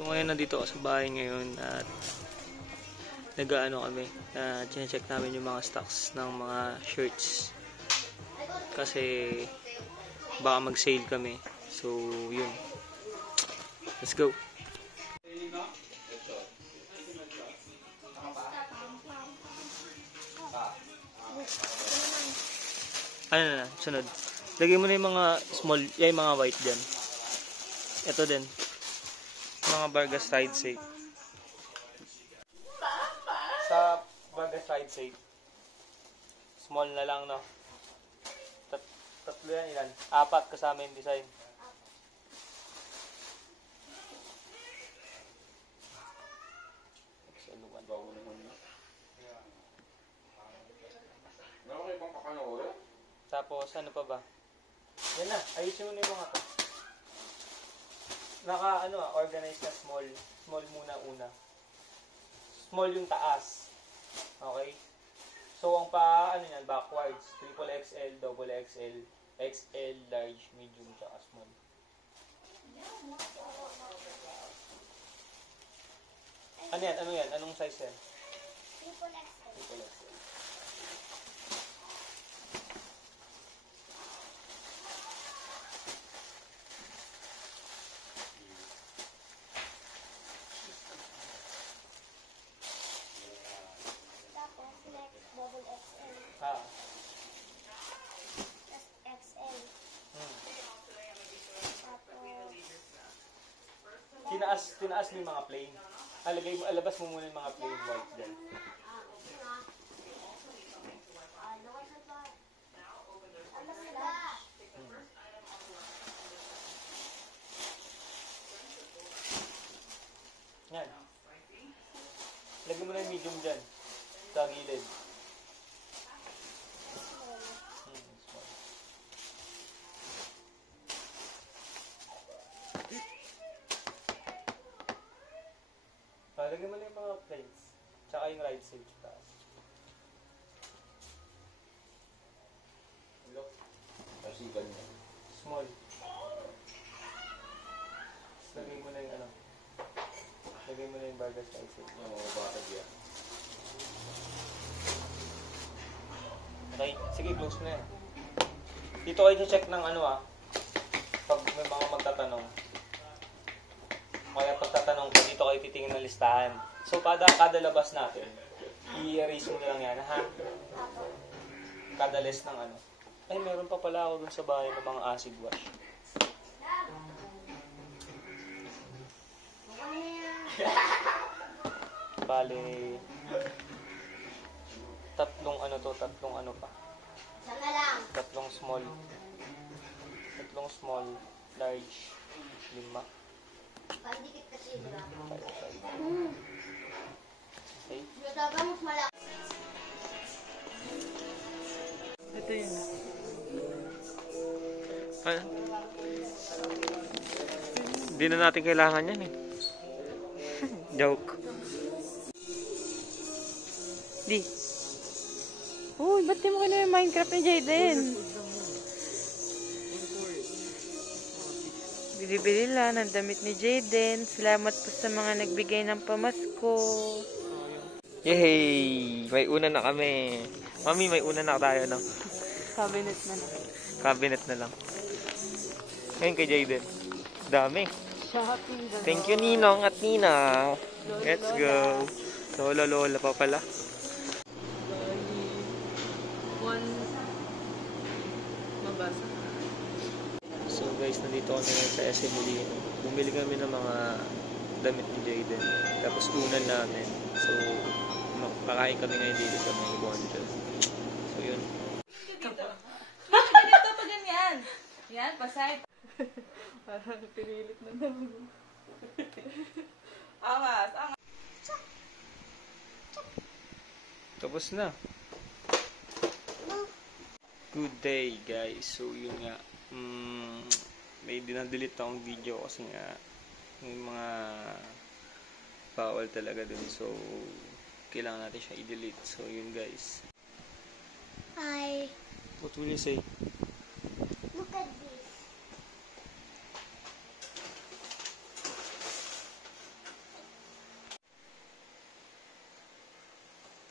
So ngayon nandito ako sa bahay ngayon at nag-aano kami, chine-check namin yung mga stocks ng mga shirts kasi baka mag-sale kami. So yun, let's go. Ano na, sunod. Lagay mo na yung mga small, yung mga white dyan. Ito din. Mga Vargas side safe. Sa Vargas side safe. Small na lang, no? Tatlo yan, ilan? 4 kasama yung design. Tapos, ano pa ba? Yan na, ayusin mo na yung mga to. Organized na small. Small muna una. Small yung taas. Okay? So, ang yan, backwards. Triple XL, double XL, XL, large, medium, tsaka small. Ano yan? Ano yan? Anong size yan? Triple XL. Triple XL. Tinaas mo yung mga plain. Alabas mo muna yung mga plain white dyan. Yan. Lagyan mo na yung medium dyan. Sa gilid. Lagyan mo na yung mga plates. Tsaka yung right side sa taas. Look. Kasi ganyan. Small. Lagay mo na yung Lagay mo na yung Vargas right side. Oo, batag yan. Okay. Sige, close mo na yan. Dito kayo check ng pag may mga magtatanong. Kaya pagtatanong ko, dito kayo titingin ng listahan. So, kada labas natin, i-erase mo na lang yan, ha? Kada list ng Ay, meron pa pala ako dun sa bahay ng mga acid wash. Bale, tatlong pa. Tatlong small, large, 5. Pandikit kasi wala. Okay. Ito yun. Hindi na natin kailangan yan eh. Joke. Di. Uy, ba't di mo kinuha yung Minecraft ni Jayden? Bibili lang ng damit ni Jayden. Salamat po sa mga nagbigay ng pamasko. Yay! May una na kami. Mami, may una na tayo, no? Cabinet na lang. Cabinet na lang. Ngayon kay Jayden. Dami. Shopping. Thank you, Ninong at Nina. Let's go. Lola pa pala. Mabasa. So guys, nandito kami sa SM Molino. Bumili kami ng mga damit ni Jayden. Tapos unan namin. So, kakain kami ngayon dito sa mga bundle. So yun. Bakit ganito pa ganyan? Yan, pasay. Parang pinilit na naman. Angas. Tapos na. Good day guys. So yun nga. May dinadelete akong video kasi nga may mga bawal talaga dun. So kailangan natin siya i-delete. So yun guys. Hi. What will you say? Look at this.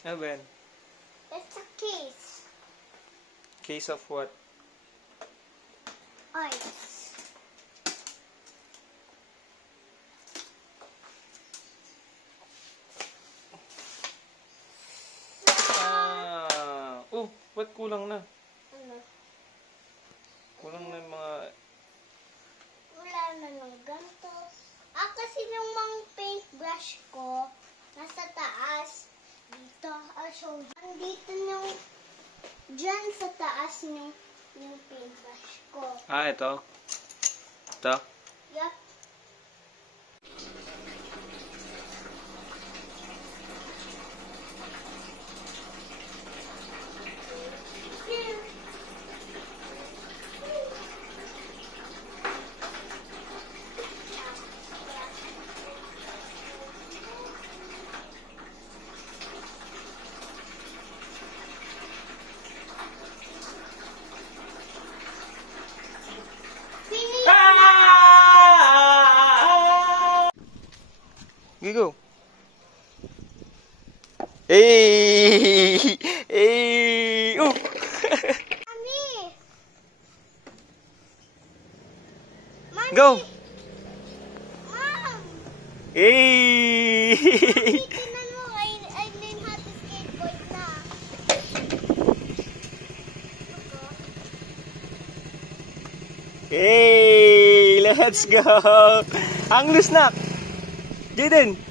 Ano ba yan? It's a case. Case of what? Ice. Oh, ba't kulang na? Ano? Kulang na yung mga... Wala na ng ganito. Kasi yung mga paintbrush ko, nasa taas. Dito. I'll show you. Andito yung... Diyan sa taas yung paintbrush ko. Ito. Ito. Yup. Go. Hey! Hey! Oh! Mommy! Mommy! Go! Mom! Hey! Tingnan mo, I learn how to skateboard na. Hey! Let's go! Ang lusnak! Jaden! Here.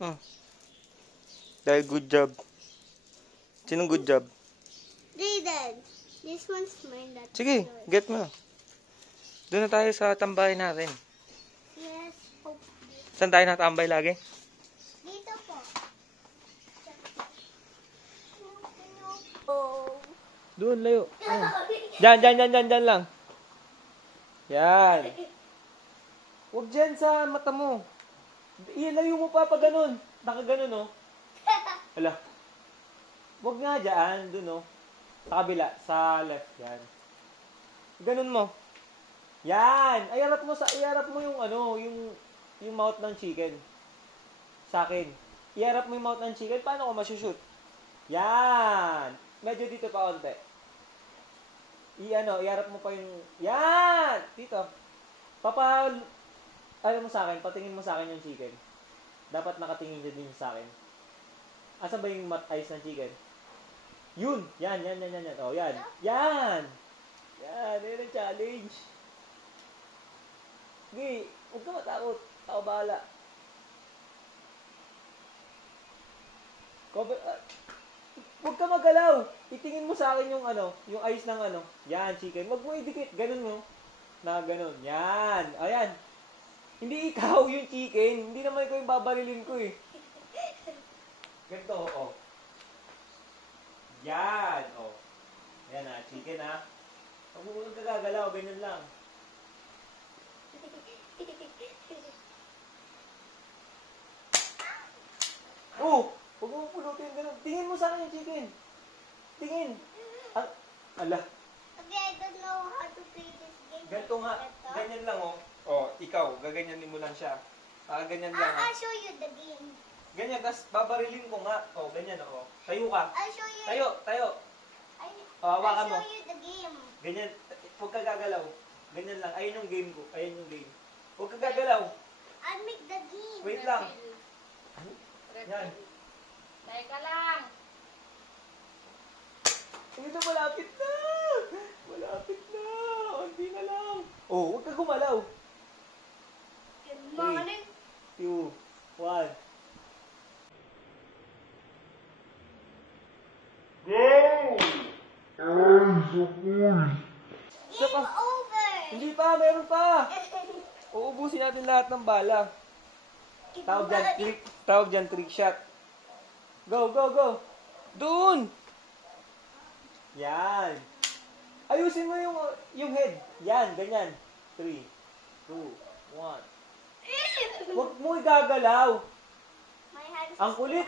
Oh. Dahil good job. Sinong good job? Jaden, this one's mine. That's Sige, yours. get mo. Doon na tayo sa tambay natin. Yes, oh, Saan tayo natambay lagi? dito po. Oh. Doon, layo. Diyan lang. Yan. Huwag dyan sa mata mo. Ilayo mo pa pag ganun. Nakaganon, oh. Hala. Huwag nga dyan. Doon, oh. Sa kabila. Sa left. Yan. Ganun mo. Yan. Iharap mo yung ano, yung mouth ng chicken. Sa akin. Iharap mo yung mouth ng chicken. Paano ko masushoot? Yan. Medyo dito pa onte. Iharap mo pa yung... Yan! Dito. Ano mo sa akin? Patingin mo sa akin yung chicken. Dapat nakatingin din sa akin. Asa ba yung eyes ng chicken? Yun! Yan. Oh, yan. Yan! Yan ang challenge. Okay, huwag ka matakot. Ako bahala. Huwag ka magalaw. Itingin mo sa akin yung yung eyes ng Yan, chicken. Huwag mo idikit. Ganun mo. Na ganun. Yan. Ayan. Hindi ikaw yung chicken. Hindi naman ikaw yung babarilin ko eh. Ganito, oh. Yan, oh. Yan na, chicken ha. Huwag ka gagalaw. Ganun lang. Oh! Huwag mo pulutin ganun. Tingin mo sa akin yung chicken. Tingin. Ala. Okay, I don't know how to play this game. Ganito nga. Ganito? Ganyan lang oh. Oh, ikaw. Gaganyanin mo lang siya. Ganyan lang ha. I'll show you the game. Ganyan. Tapos babarilin ko nga. Oh, ganyan oh. Tayo ka. I'll show you. Tayo. I'll Hawakan mo. show you the game. Ganyan. Huwag ka gagalaw. Ganyan lang. Ayun yung game ko. Ayun yung game. Huwag ka gagalaw. I'll make the game. Wait lang. Yan. Teka lang. Ito, malapit na. Malapit na. Hindi na lang. Oh, huwag ka gumalaw. Good morning. 2, 1. Game over. Hindi pa, meron pa. Uubusin natin lahat ng bala. Tawag dyan trick shot. Go. Doon. Yan. Ayusin mo yung head. Yan, ganyan. 3, 2, 1. Huwag mo igagalaw. My hands. Ang kulit.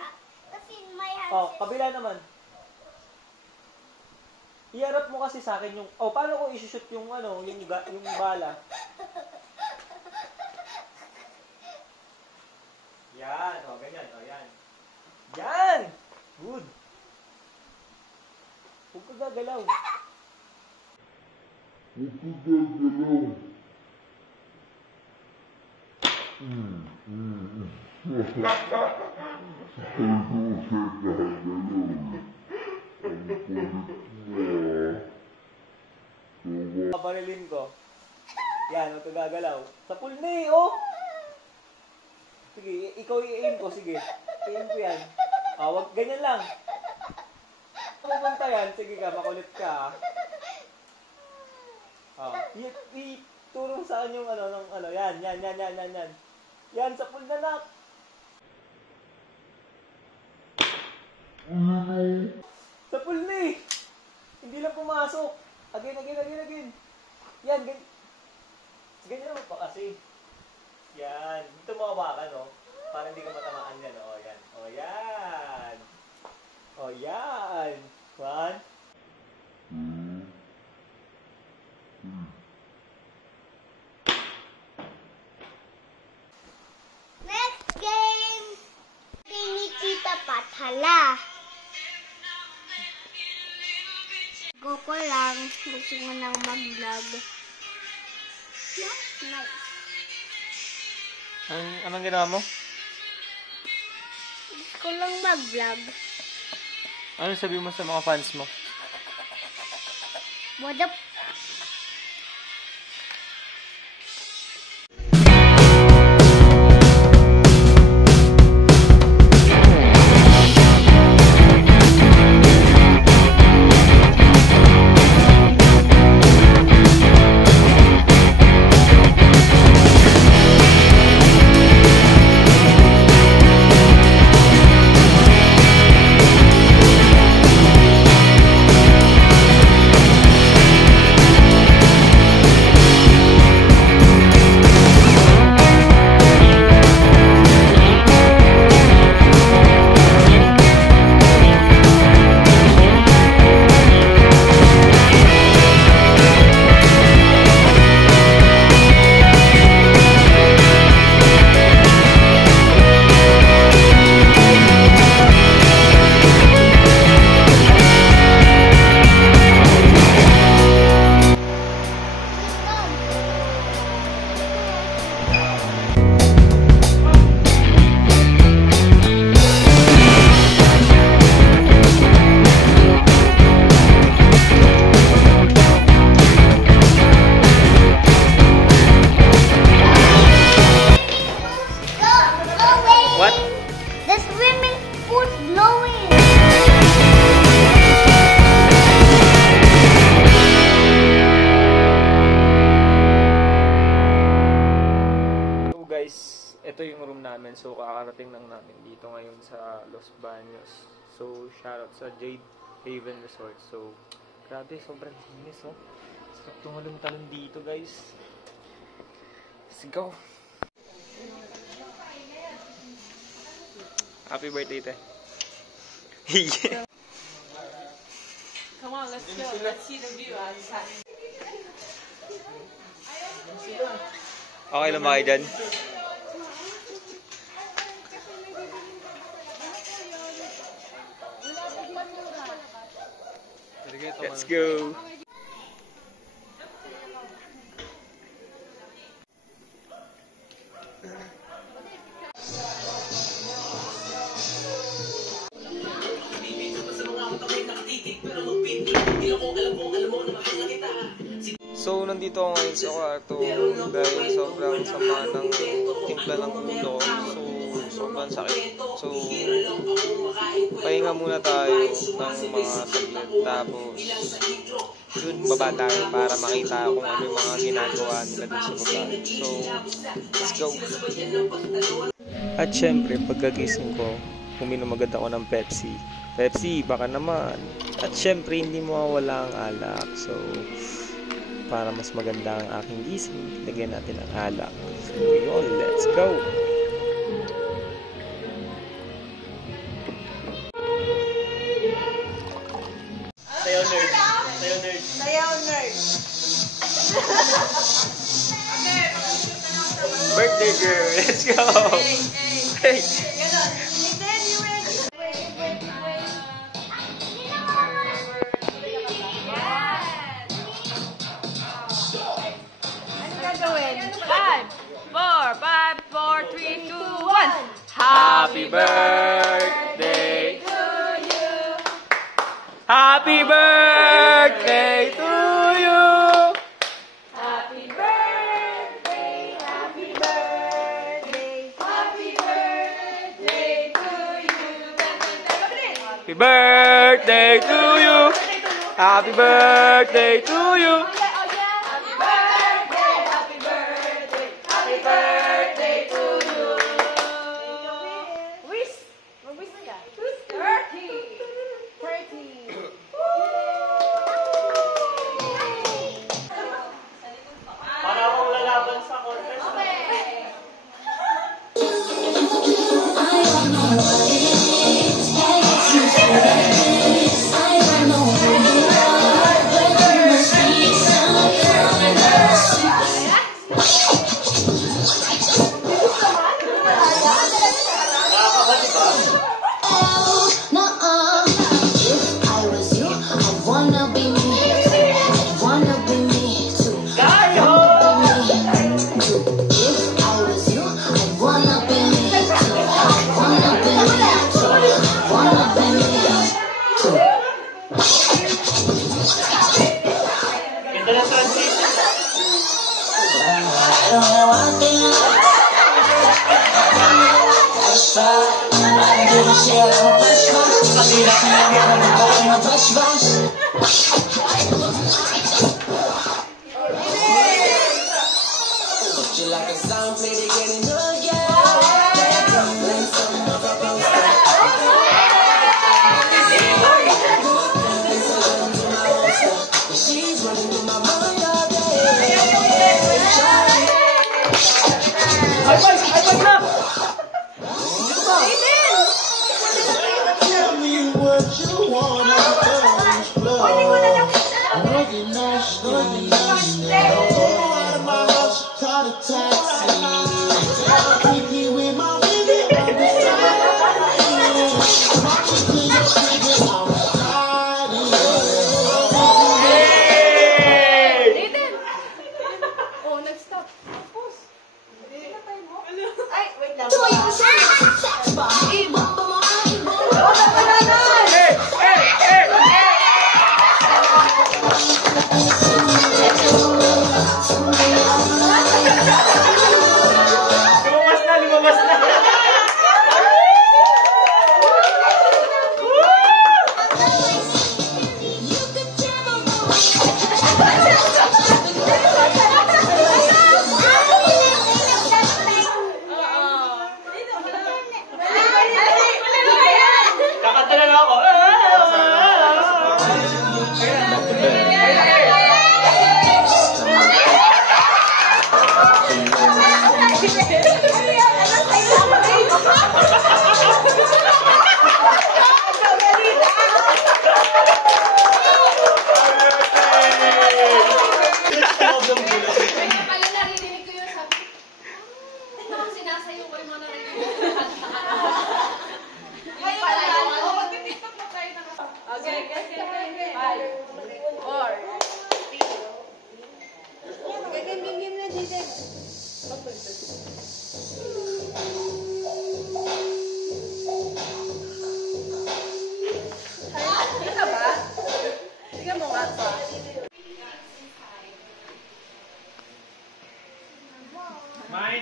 Kasi my hands. Oh, kabila naman. Iharap mo kasi sa akin yung... Oh, paano ko isushoot yung ano, yung bala? Yan. O, ganyan. O, yan. Yan! Good. Huwag ka gagalaw. Pabarilin ko. Yan, huwag ka gagalaw. Sa pool na eh, oh! Sige, ikaw i-aim ko, sige. I-aim ko yan. Ah, wag, ganyan lang. Pupunta yan, sige ka, makulit ka. Ah, ituro saan yung ano, yan. Yan, sa pool na nak. Sa pool na eh. Hindi lang pumasok. Again. Yan, ganyan mo pa kasi. Yan. Dito mo hawakan, no? Para hindi ka matamaan yan. O, yan. O, yan. O, yan. 1. Next game! Ni Tita Pathala. Go ko lang. Gusto mo nang mag-vlog. No? Nice. Anong ginawa mo? Gusto ko lang mag-vlog. Ano sabi mo sa mga fans mo? What up? What? The swimming pool's blowing. So guys, ito yung room namin. So kakarating lang namin dito ngayon sa Los Baños. So shoutout sa Jade Haven Resort. So grabe, sobrang linis, oh. Sarap tumalon-talon dito, guys. Let's go. Happy birthday, te. Yeah. Come on, let's go. Let's see the view outside. Okay lang ba kayo dyan? Let's go. So, nandito ako ngayon sa kwarto dahil sobrang sama ng timpla ng ulo ko. So, sobrang sakit. So, pahinga muna tayo ng mga saglit. Tapos, yun, baba tayo para makita kung ano yung mga ginagawa nila dun sa baba. So, let's go! At syempre, pagkagising ko, uminom agad ako ng Pepsi. Pepsi, baka naman. At syempre, hindi mawawala ang alak. So, para mas maganda ang aking gising, lagyan natin ang alak. So, yun, let's go! Sayo, sir. birthday, girl. Let's go. Hey. Happy birthday to you. Happy birthday to you. Happy birthday, happy birthday, happy birthday to you. Happy birthday to you. Happy birthday to you. Happy birthday, happy birthday, happy birthday to you. Wish! Mag-wish ka. 30! 30! Para akong lalaban sa contest.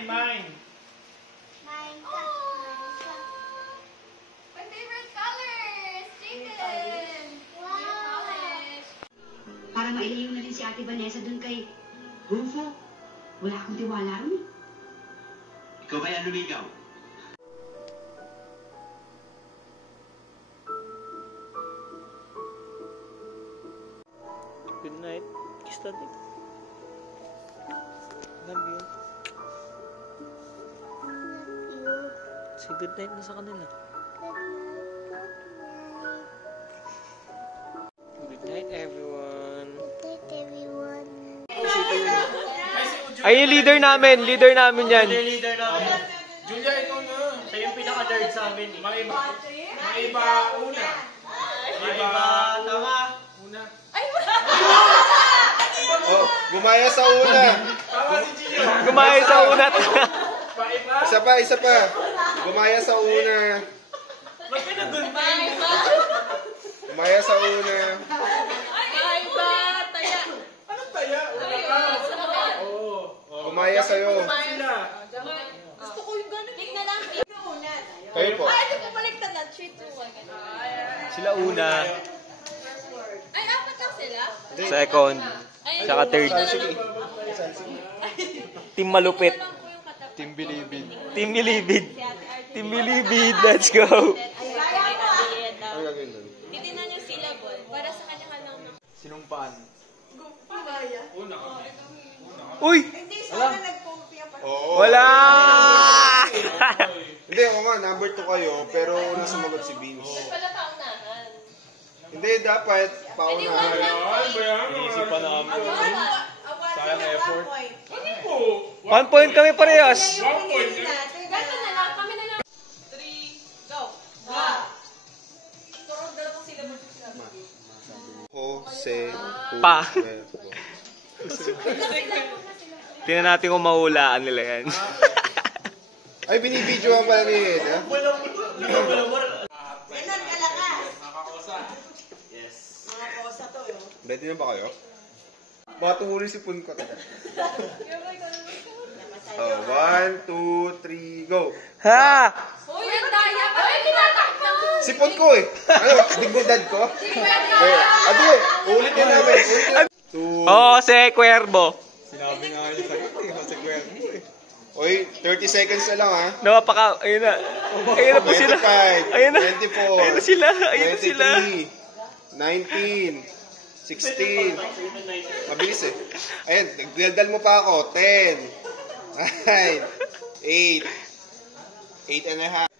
Mine. Mine ka. My favorite colors! Chicken! Wow. Para mailayo na rin si Ate Vanessa dun kay Rufo. Wala akong tiwala ron eh. Ikaw ba yan lumigaw? Good night. Kiss daddy. Love you. Say good night na sa kanila. Good night, everyone. Good night, everyone. Ay, si Ay, yung leader namin. Leader namin yan. Leader namin. Julia, ikaw na. Siya yung pinaka-nerd sa amin. Maiba una. Maiba tama. Una. Oh, gumaya sa una. Tama si Gio. Gumaya sa unat. Maiba. Isa pa. Gumaya sa una. Ba't ka nagunting? Gumaya sa una. Anong taya? Una ka. Oo. Gumaya sa'yo. Sila. Gusto ko yung ganun. Tignan lang. Kayo po. Ay, ito po baliktad na. 3, 2, 1. Sila una. Ay, apat lang sila? Second. Tsaka third. Team malupit. Team Bilibid. Team Bilibid. Team Bilibid. Let's go. Ano gagawin doon? Titignan yung syllable para sa kanya-kanyang Sinumpaan. Uy! Oo. Wala! Hindi, ako nga, number 2 kayo, pero una sumagot si Vince. Wala pa unahan. Hindi, dapat paunahan. Iisip pa namin. Sayang effort. 1 point kami parehas. Ganun na lang. Kami na lang. 3, go. Turog na lang kung syllable yung sinabi. Jose. Pa. Cuervo. Tingnan natin kung mahulaan nila yan. Ay, binibidyoan pala ni Ed, ha? Ready na ba kayo? Baka tuhuli si Pun ko. Oh, 1, 2, 3, go! Ha! Uy, ang daya pa. Uy, tinatakbo. Sipon ko eh! Ano? Digbudad ko? Ado eh! Ulit din namin! Oo, si Cuervo. Sinabi nga niya sagot eh. Jose Cuervo eh. Oy, 30 seconds na lang ha. Napaka... Ayun na. Ayun na po sila. 25, Ayun na. 24, Ayun na sila. Ayun na sila. 23, 19, 16. Mabilis eh. Ayun, nagdaldal mo pa ako. 10, 9, 8, 8 and a half,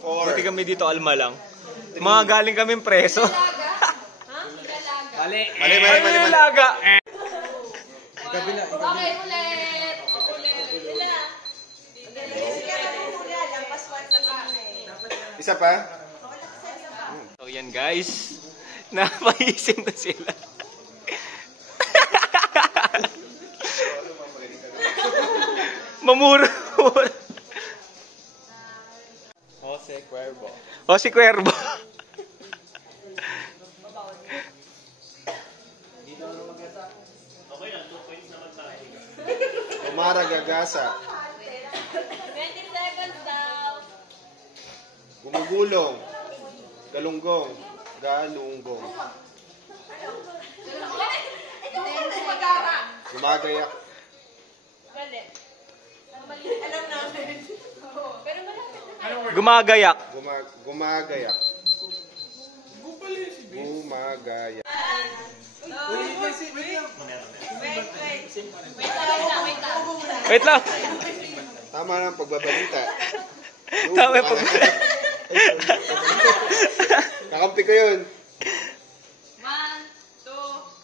4. Buti kami dito alma lang. Mga galing kaming preso. Mali. Mali. Laga. Okay, ulit. Sila. Isa pa? So yan guys. Napaisip na sila. Mamura. Jose Cuervo. O si Cuervo. Umara Gagasa. 20 seconds daw. Gumugulong. Galunggong. Galunggong. Gumagayak. Mali. Alam namin. Pero malapit na. Gumagayak. Gumagayak. Gumagayak. Wait lang. Tama na ang pagbabalita. Tama yung Kakampi ko yun. 1, 2,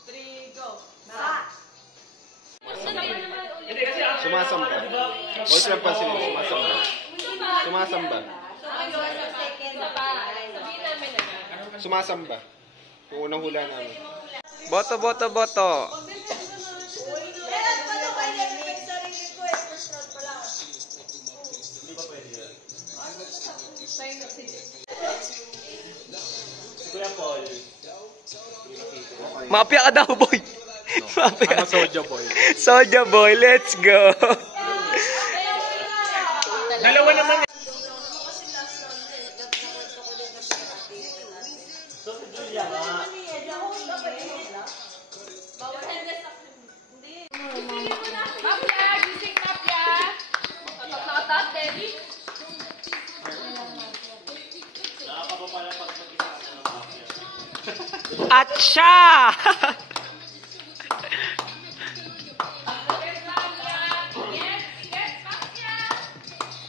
3, go. Sumasamba. O sila pa sila. Sumasamba. Sumasamba. Sumasamba. Yung unang hula namin. Boto, boto, boto. Mapya ka daw, boy. Mapya. Ano Soja Boy? Soja boy, let's go. Dalawa naman. Mafia, gising Mafia. Nakatatas, Debbie. Atcha!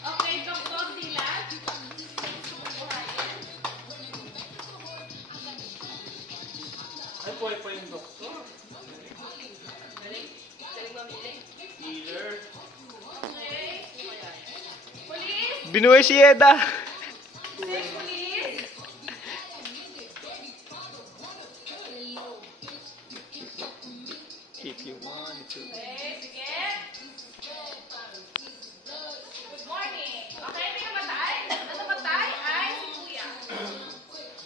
Okay, doktor sila. Ay, po yung doktor. Galing mamili. Binuhay si Eda. If you want to. Good morning. Okay, may namatay. Ang namatay ay si Kuya.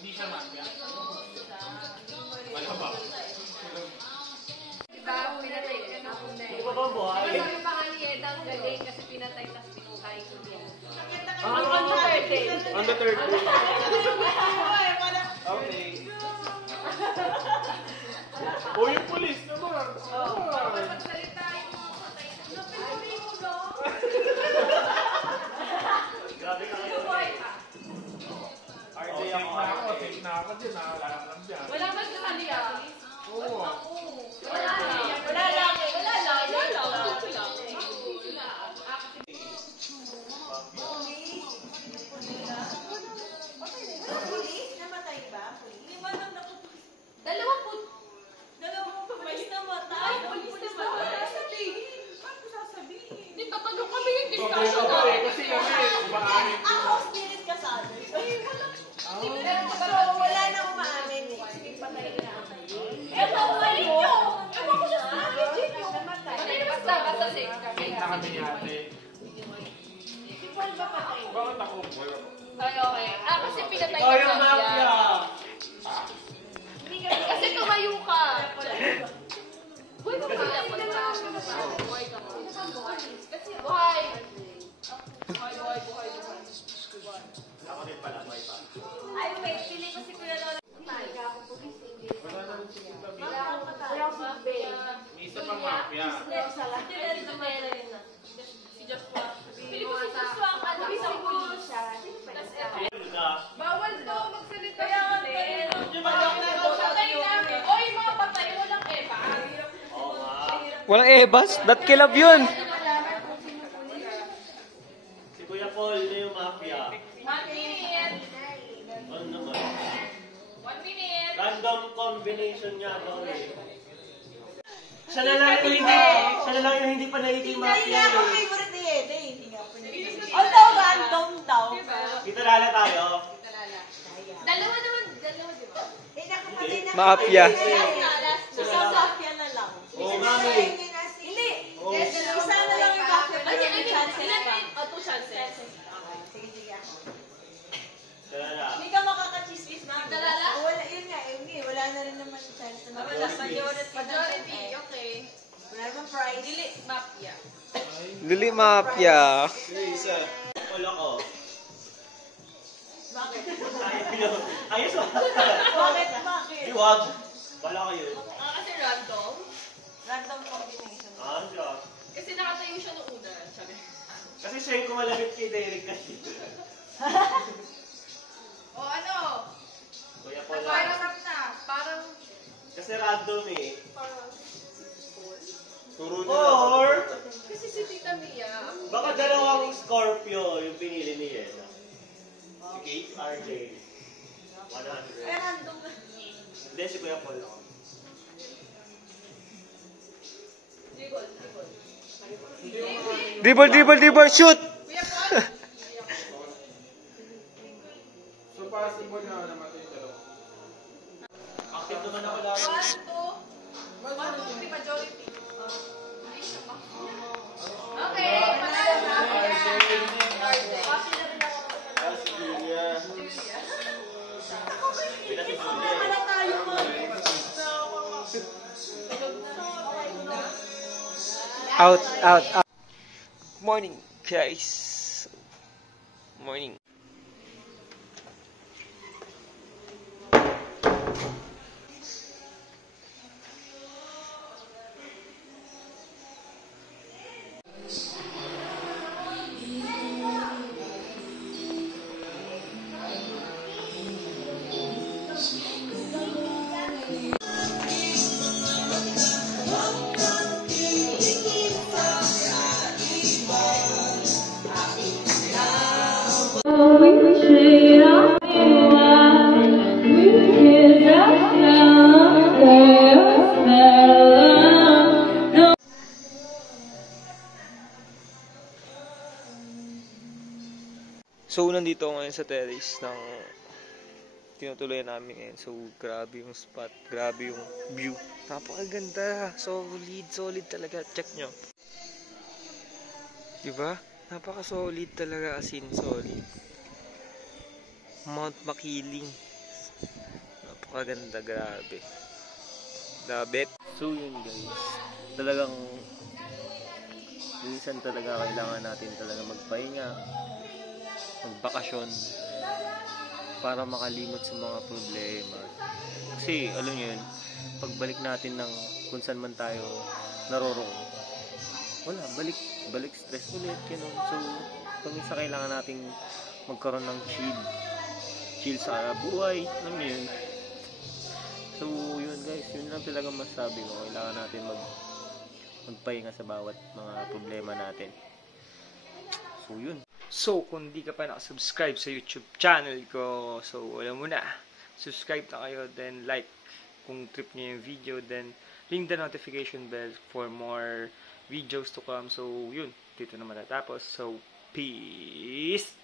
Hindi siya mafia. Diba, pinatay ka na una eh. Diba sabi pa nga ni Eda, ang galing kasi pinatay tas pinukay ko yan. On the third day. On the third day. Okay. O yung police naman. Bawal magsalita yung mga patay. Napinuri mo lang. Grabe ka kayo. Buhay ka. Safe na ako. Safe na ako din. Nakalarap lang dyan. Wala ba sa kanya? Oo. Wala lang. Wala lang. Wala lang. Wala lang. Dalawang pulis namatay. Paano sasabihin? Hindi, tatanong kami yung discussion namin. Kasi kami, umaamin. Ako, spirit ka sa amin. Wala na umaamin eh. Sige, patay na ako. Ewan ko ninyo! Ewan ko sa strategy nyo! Patay na basta safe kami. Safe na kami ni ate. Si Paul ba patay? Bakit ako? Ay, okay. Kasi pinatay ka sa niya. Kasi tumayo ka. Buhay ka ba? Buhay ka ba? Kasi buhay. Buhay. Ako din pala, may pa. Ay, wait. Pili ko si Kuya Lola. Talaga ako pulis. Wala naman si Tita B. Wala akong patay. May isa pang mafia. Si Joshua. Pili ko si Joshua ang ano, isang pulis. Bawal to magsalita sa atin. Patay namin. Oy, mga patay, walang eba. Walang ebas? Dat kilab yun. Si Kuya Paul na yung mafia. 1 minute. Ano naman? 1 minute. Random combination niya daw eh. Siya na lang yung hindi pa nagiging Hindi mafia nga ako eh. favorite ni Ede. Hindi nga ako. Although random daw. Dito lala tayo. Dalawa di ba? Eh, nakapatay na. Mafia. Sa mafia na lang. Oo, mami. Hindi. Oo. Isa na lang yung mafia. Ay, Pero may chances ilan pa. din? O, 2 chances. Sige ako. Lala. Hindi ka makakachismis, ma'am. Dalala? Wala, yun nga. Wala na rin naman yung chance na Wala, Majority, okay. Wala naman prize. Dili, mafia. Lili Mafia. Paul ako. Bakit? Ayos ba? Bakit? Iwag. Wala kayo. Kasi random. Random combination. Diyan. Kasi nakatayo siya noong una. Sabi. Kasi siya yung kumalapit kay Derek kasi. O ano? Kuya Paul. Parang Kasi random eh. Turo niyo Or, lang. kasi si Tita Mia, Baka dalawang Scorpio yung pinili ni Yena. Si Kate, RJ. 100. Random. Hindi, si Kuya Paul ako. Dribble, shoot! So, possible na namatay yung dalawa. Active naman ako lang. 1, 2, 3, majority. Okay, panalo na. Si Julia. Pila si Julia. Wala tayo, Out. Morning, guys. Morning. So, nandito ako ngayon sa terrace ng tinutuloy namin ngayon. So, grabe yung spot. Grabe yung view. Napakaganda. Solid talaga. Check nyo. Diba? Napaka-solid talaga. As in, solid. Mount Makiling. Napakaganda. Grabe. Love it. So, yun guys. Talagang minsan talaga kailangan natin talaga magpahinga, magbakasyon para makalimot sa mga problema. Kasi, alam nyo yun, pagbalik natin ng kung saan man tayo naroroon, wala, balik stress ulit, ganun. So, paminsan kailangan nating magkaroon ng chill sa buhay, alam nyo yun. So, yun guys, yun lang talaga masabi ko. Kailangan natin magpahinga sa bawat mga problema natin. So, yun. So, kung di ka pa nakasubscribe sa YouTube channel ko, so, alam mo na, subscribe na kayo, then like kung trip niyo yung video, then ring the notification bell for more videos to come. So, yun, dito na matatapos. So, peace!